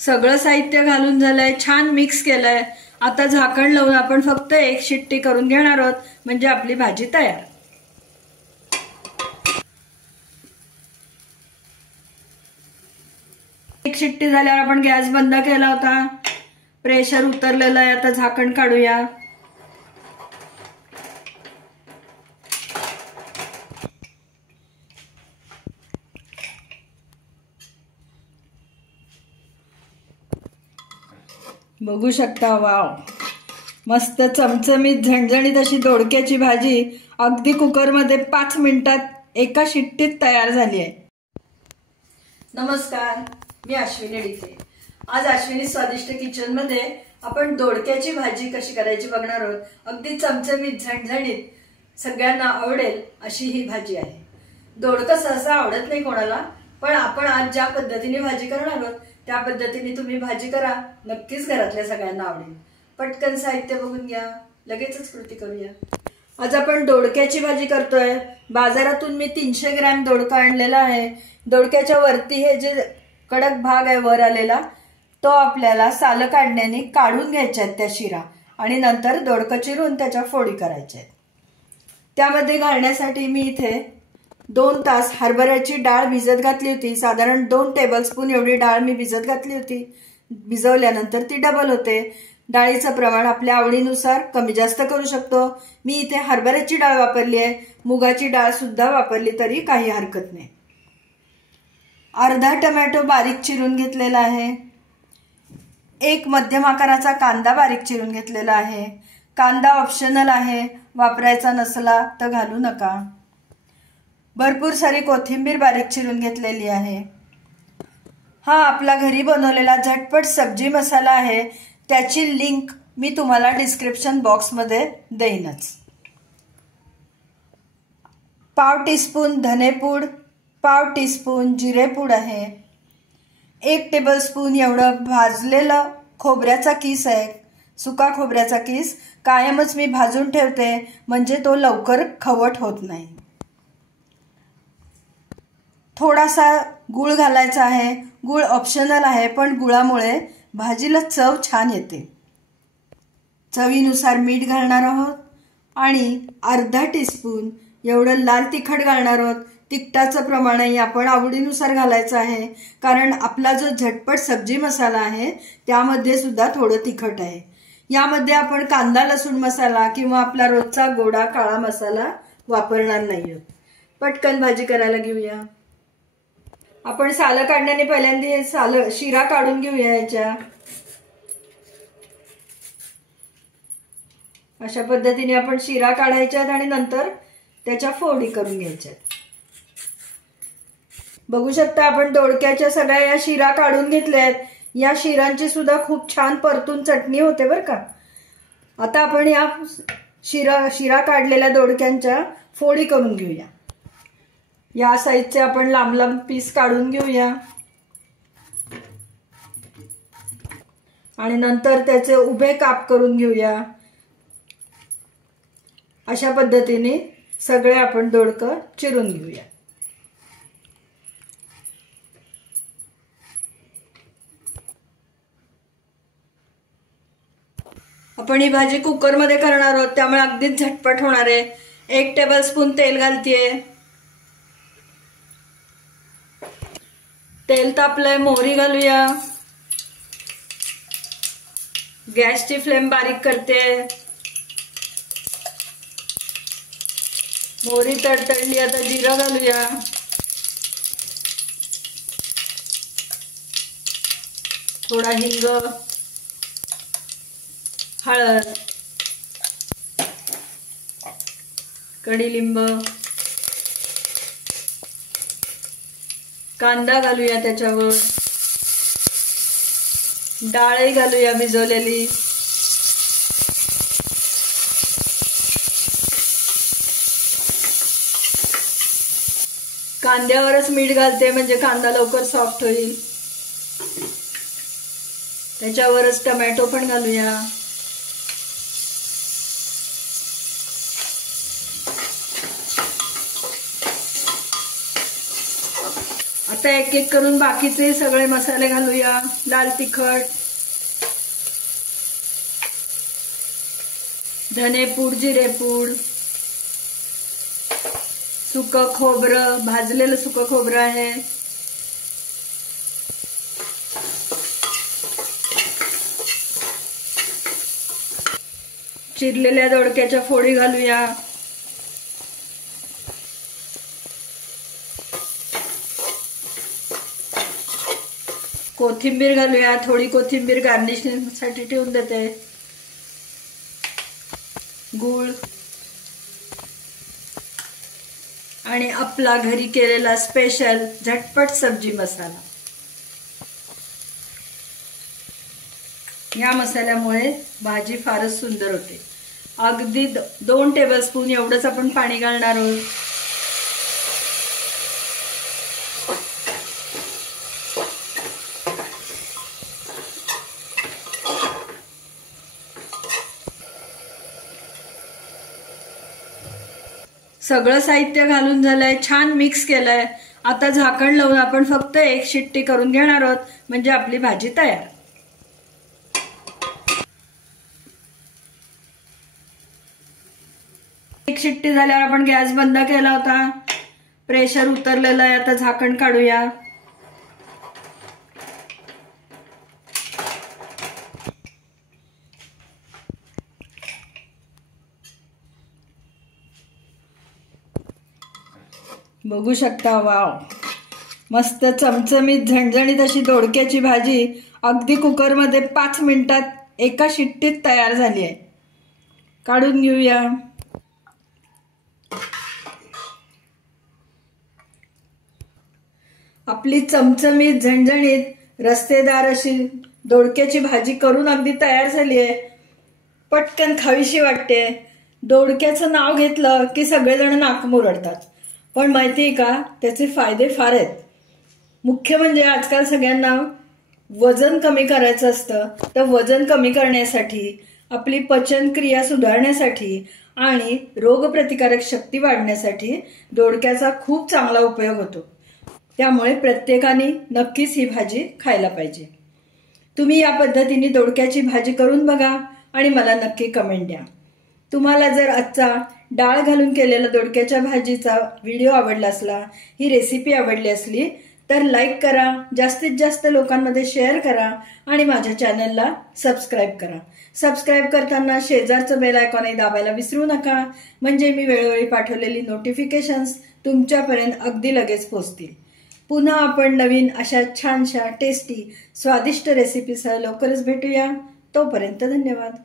सगळं साहित्य घालून झालंय, छान मिक्स केलंय। आता झाकण लावून आपण फक्त एक शिट्टी करून घेणार आहोत, म्हणजे आपली भाजी तयार। एक शिट्टी झाल्यावर आपण गॅस बंद केला होता, प्रेशर उतरलेलं आहे। आता झाकण काढूया। बघू शकता, वाव, मस्त चमचमीत झणझणीत अशी दोडक्याची भाजी अगदी कुकरमध्ये 5 मिनिटात एका शिट्टीत तयार झाली आहे। नमस्कार, मी अश्विनी डिके। आज अश्विनी स्वादिष्ट किचन मध्ये आपण दोडक्याची भाजी कशी करायची बघणार आहोत। अगदी चमचमीत झणझणीत सगळ्यांना आवडेल अशी ही भाजी आहे। दोडकं सहसा आवडत नाही कोणाला, पण आपण आज ज्या पद्धतीने भाजी करणार आहोत त्या पद्धतीने तुम्ही भाजी करा, नक्कीच घरातल्या सगळ्यांना आवडेल। पटकन साहित्य बघून घ्या, लगेचच कृती करूया। आज आपण दोडक्याची भाजी करतोय। बाजारातून मी 300 ग्रॅम दोडका आणलेला आहे। दोडक्याच्या वरती हे जे कडक भाग आहे वर आलेला, तो आपल्याला साल काढण्याने काढून घ्यायच्या आहेत त्या शिरा, आणि नंतर दोडकं चिरून त्याच्या फोडी करायच्या आहेत। त्यामध्ये घालण्यासाठी मी इथे 2 तास हरभऱ्याची डाळ भिजत घातली होती। साधारण 2 टेबलस्पून एवढी डाळ मी भिजत घातली होती। भिजवल्यानंतर ती डबल होते। डाळीचं प्रमाण आपल्या आवडीनुसार कमी जास्त करू शकतो। मी इथे हरभऱ्याची डाळ वापरली आहे, मुगाची डाळ सुद्धा वापरली तरी काही हरकत नाही। अर्धा टोमॅटो बारीक चिरून घेतलेला आहे। एक मध्यम आकाराचा कांदा बारीक चिरून घेतलेला आहे। कांदा ऑप्शनल आहे, वापरायचा नसला तर घालू नका। भरपूर सारी कोथिंबीर बारीक चिरून घेतलेली आहे। हा आपला घरी बनवलेला झटपट सब्जी मसाला आहे, त्याची लिंक मी तुम्हाला डिस्क्रिप्शन बॉक्समध्ये देईनच। पाव टीस्पून धनेपूड, पाव टीस्पून जिरेपूड आहे। 1 टेबलस्पून एवढं भाजलेलं खोबऱ्याचा किस आहे, सुका खोबऱ्याचा किस। कायमच मी भाजून ठेवते, म्हणजे तो लवकर खवट होत नाही। थोडासा गूळ घालायचा आहे। गूळ ऑप्शनल आहे, पण गुळामुळे भाजीला चव छान येते। चवीनुसार मीठ घालणार आहोत आणि अर्धा टीस्पून एवढं लाल तिखट घालणार आहोत। तिखटाचं प्रमाणही आपण आवडीनुसार घालायचं आहे, कारण आपला जो झटपट सब्जी मसाला आहे त्यामध्ये सुद्धा थोडं तिखट आहे। यामध्ये आपण कांदा लसूण मसाला किंवा आपला रोजचा गोडा काळा मसाला वापरणार नाही आहोत। पटकन भाजी करायला घेऊया। आपण साल काढण्याने पहिल्यांदा शिरा काढून घेऊया। याच्या अशा पद्धतीने आपण शिरा काढायच्या आणि नंतर त्याच्या फोडी करून घ्यायच्या। बघू शकता, आपण दोडक्याच्या सगळ्या या शिरा काढून घेतल्यात। या शिरांची सुद्धा खूप छान परतून चटणी होते बरं का। आता आपण या शिरा काढलेल्या दोडक्यांच्या फोडी करून घेऊया। या साईजचे आपण लांब लांब पीस काढून घेऊया आणि नंतर त्याचे उभे काप करून घेऊया। अशा पद्धतीने सगळे आपण दोडकं चिरून घेऊया। आपण ही भाजी कुकरमध्ये करणार आहोत, त्यामुळे अगदीच झटपट होणार आहे। 1 टेबलस्पून तेल घालतेय। तेल तापलंय, मोहरी घालूया। गॅसची फ्लेम बारीक करते। मोहरी तडतडली, आता जिरं घालूया। थोडा हिंग, हळद, कढीलिंब, कांदा घालूया त्याच्यावर। डाळही घालूया भिजवलेली। कांद्यावरच मीठ घालते, म्हणजे कांदा लवकर सॉफ्ट होईल। त्याच्यावरच टोमॅटो पण घालूया। आता एक एक करून बाकीचे सगळे मसाले घालूया। लाल तिखट, धनेपूड, जिरेपूड, सुकं खोबरं, भाजलेलं सुकं खोबरं आहे, चिरलेल्या दोडक्याच्या फोडी घालूया, कोथिंबीर घालूया, थोडी कोथिंबीर गार्निशिंगसाठी ठेवून देते, गूळ आणि आपला घरी केलेला स्पेशल झटपट सब्जी मसाला। या मसाल्यामुळे भाजी फारच सुंदर होते। अगदी 2 टेबलस्पून एवढंच आपण पाणी घालणार आहोत। सगळं साहित्य घालून झालंय, छान मिक्स केलंय। आता झाकण लावून आपण फक्त एक शिट्टी करून घेणार आहोत, म्हणजे आपली भाजी तयार। एक शिट्टी झाल्यावर आपण गॅस बंद केला होता, प्रेशर उतरलेलं आहे। आता झाकण काढूया। बघू शकता, वाव, मस्त चमचमीत झणझणीत अशी दोडक्याची भाजी अगदी कुकरमध्ये 5 मिनिटात एका शिट्टीत तयार झाली आहे। काढून घेऊया। आपली चमचमीत झणझणीत रस्तेदार अशी दोडक्याची भाजी करून अगदी तयार झाली आहे। पटकन खावीशी वाटते। दोडक्याचं नाव घेतलं की सगळेजण नाक मुरडतात, पण माहितीये का, त्याचे फायदे फार आहेत। मुख्य म्हणजे आजकाल सगळ्यांना वजन कमी करायचं असतं, तर वजन कमी करण्यासाठी, आपली पचनक्रिया सुधारण्यासाठी आणि रोगप्रतिकारक शक्ती वाढण्यासाठी दोडक्याचा खूप चांगला उपयोग होतो। त्यामुळे प्रत्येकाने नक्कीच ही भाजी खायला पाहिजे। तुम्ही या पद्धतीने दोडक्याची भाजी करून बघा आणि मला नक्की कमेंट द्या। तुम्हाला जर आजचा डाळ घालून केलेला दोडक्याच्या भाजीचा व्हिडिओ आवडला असला, ही रेसिपी आवडली असली तर लाईक करा, जास्तीत जास्त लोकांमध्ये शेअर करा आणि माझ्या चॅनलला सबस्क्राईब करा। सबस्क्राईब करताना शेजारचं बेल आयकॉनही दाबायला विसरू नका, म्हणजे मी वेळोवेळी पाठवलेली नोटिफिकेशन्स तुमच्यापर्यंत अगदी लगेच पोहोचतील। पुन्हा आपण नवीन अशा छानशा टेस्टी स्वादिष्ट रेसिपीसह लवकरच भेटूया। तोपर्यंत धन्यवाद।